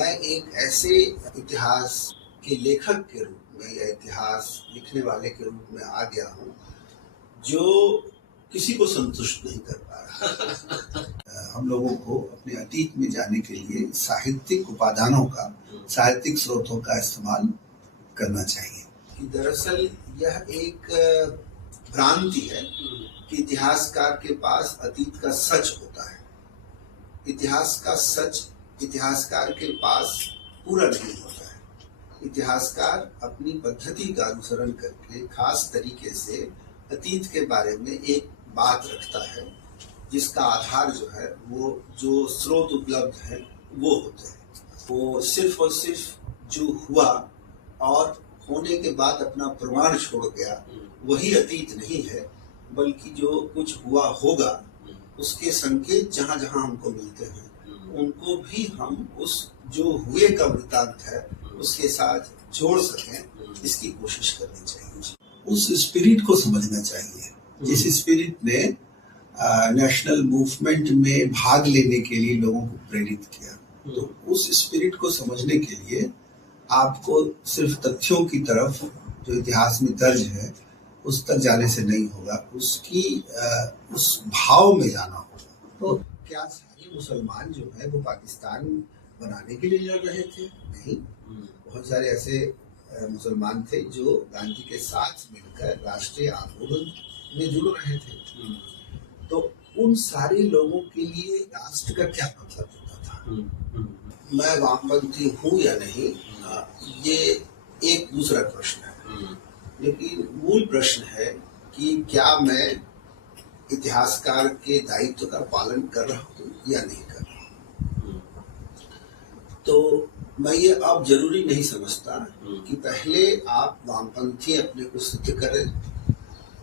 मैं एक ऐसे इतिहास के लेखक के रूप में या इतिहास लिखने वाले के रूप में आ गया हूँ जो किसी को संतुष्ट नहीं कर पा रहा। हम लोगों को अपने अतीत में जाने के लिए साहित्यिक उपादानों का, साहित्यिक स्रोतों का इस्तेमाल करना चाहिए। कि दरअसल यह एक भ्रांति है कि इतिहासकार के पास अतीत का सच होता है। इतिहास का सच इतिहासकार के पास पूरा नहीं होता है। इतिहासकार अपनी पद्धति का अनुसरण करके खास तरीके से अतीत के बारे में एक बात रखता है जिसका आधार जो है वो जो स्रोत उपलब्ध है वो होते हैं। वो सिर्फ और सिर्फ जो हुआ और होने के बाद अपना प्रमाण छोड़ गया वही अतीत नहीं है, बल्कि जो कुछ हुआ होगा उसके संकेत जहाँ जहाँ हमको मिलते हैं उनको भी हम उस जो हुए का वृत्तांत है उसके साथ जोड़ सकें, इसकी कोशिश करनी चाहिए। उस स्पिरिट को समझना चाहिए जिस स्पिरिट ने नेशनल मूवमेंट में भाग लेने के लिए लोगों को प्रेरित किया। तो उस स्पिरिट को समझने के लिए आपको सिर्फ तथ्यों की तरफ जो इतिहास में दर्ज है उस तक जाने से नहीं होगा, उसकी उस भाव में जाना होगा। तो क्या सारे मुसलमान जो है वो पाकिस्तान बनाने के लिए लड़ रहे थे? नहीं, बहुत सारे ऐसे मुसलमान थे जो गांधी के साथ मिलकर राष्ट्रीय आंदोलन में जुड़ रहे थे। तो उन सारे लोगों के लिए राष्ट्र का क्या मतलब होता था? मैं वामपंथी हूँ या नहीं, ये एक दूसरा प्रश्न है, लेकिन मूल प्रश्न है कि क्या मैं इतिहासकार के दायित्व का पालन कर रहा हूँ या नहीं कर रहा हूँ। तो मैं ये अब जरूरी नहीं समझता कि पहले आप वामपंथी अपने को सिद्ध करें,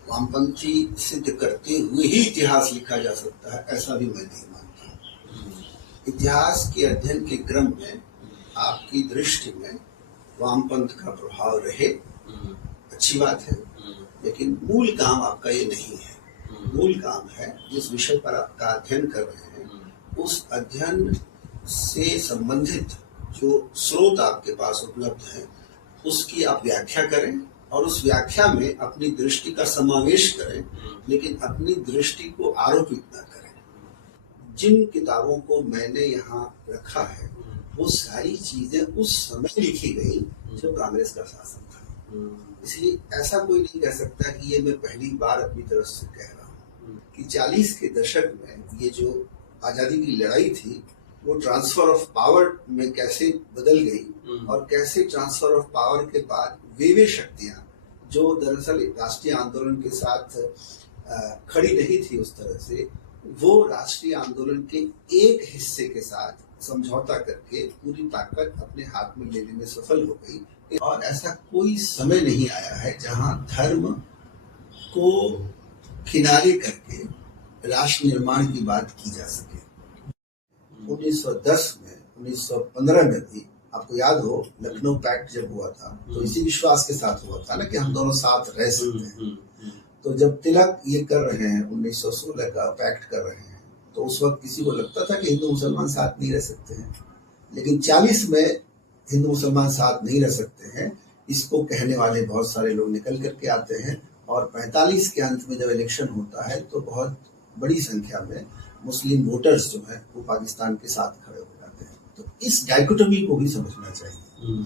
वामपंथी सिद्ध करते हुए ही इतिहास लिखा जा सकता है, ऐसा भी मैं नहीं मानता। इतिहास के अध्ययन के क्रम में आपकी दृष्टि में वामपंथ का प्रभाव रहे, अच्छी बात है, लेकिन मूल काम आपका ये नहीं है। मूल काम है जिस विषय पर आपका अध्ययन कर रहे हैं उस अध्ययन से संबंधित जो स्रोत आपके पास उपलब्ध है उसकी आप व्याख्या करें और उस व्याख्या में अपनी दृष्टि का समावेश करें, लेकिन अपनी दृष्टि को आरोपित न करें। जिन किताबों को मैंने यहाँ रखा है वो सारी चीजें उस समय लिखी गई जो कांग्रेस का शासन था। इसलिए ऐसा कोई नहीं कह सकता कि ये मैं पहली बार अपनी तरफ से कह रहा हूँ कि 40 के दशक में ये जो आजादी की लड़ाई थी वो ट्रांसफर ऑफ पावर में कैसे बदल गई और कैसे ट्रांसफर ऑफ पावर के बाद वे शक्तियां जो दरअसल राष्ट्रीय आंदोलन के साथ खड़ी नहीं थी उस तरह से, वो राष्ट्रीय आंदोलन के एक हिस्से के साथ समझौता करके पूरी ताकत अपने हाथ में लेने में सफल हो गई। और ऐसा कोई समय नहीं आया है जहां धर्म को किनारे करके राष्ट्र निर्माण की बात की जा सके। 1910 में 1915 में भी आपको याद हो लखनऊ पैक्ट जब हुआ था तो इसी विश्वास के साथ हुआ था ना कि हम दोनों साथ रह सकते हैं। तो जब तिलक ये कर रहे हैं 1916 का पैक्ट कर रहे हैं तो उस वक्त किसी को लगता था कि हिंदू मुसलमान साथ नहीं रह सकते हैं, लेकिन 40 में हिंदू मुसलमान साथ नहीं रह सकते हैं इसको कहने वाले बहुत सारे लोग निकल करके आते हैं और 45 के अंत में जब इलेक्शन होता है तो बहुत बड़ी संख्या में मुस्लिम वोटर्स जो है वो पाकिस्तान के साथ खड़े हो जाते हैं। तो इस डायकोटोमी को भी समझना चाहिए।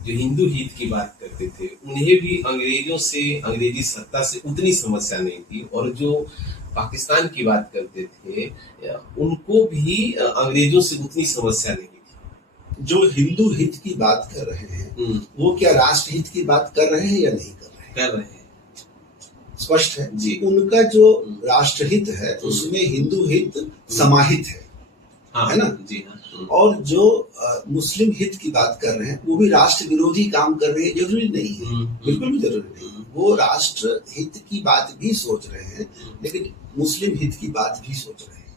जो हिंदू हित की बात करते थे उन्हें भी अंग्रेजों से, अंग्रेजी सत्ता से उतनी समस्या नहीं थी, और जो पाकिस्तान की बात करते थे उनको भी अंग्रेजों से उतनी समस्या नहीं थी। जो हिंदू हित की बात कर रहे हैं वो क्या राष्ट्र हित की बात कर रहे हैं या नहीं कर रहे हैं? कर रहे हैं, स्पष्ट है जी। उनका जो राष्ट्रहित है उसमें हिंदू हित समाहित है, हाँ, है ना जी हाँ। और जो मुस्लिम हित की बात कर रहे हैं वो भी राष्ट्र विरोधी काम कर रहे हैं, जरूरी नहीं है, बिल्कुल भी जरूरी नहीं है। वो राष्ट्र हित की बात भी सोच रहे हैं लेकिन मुस्लिम हित की बात भी सोच रहे हैं।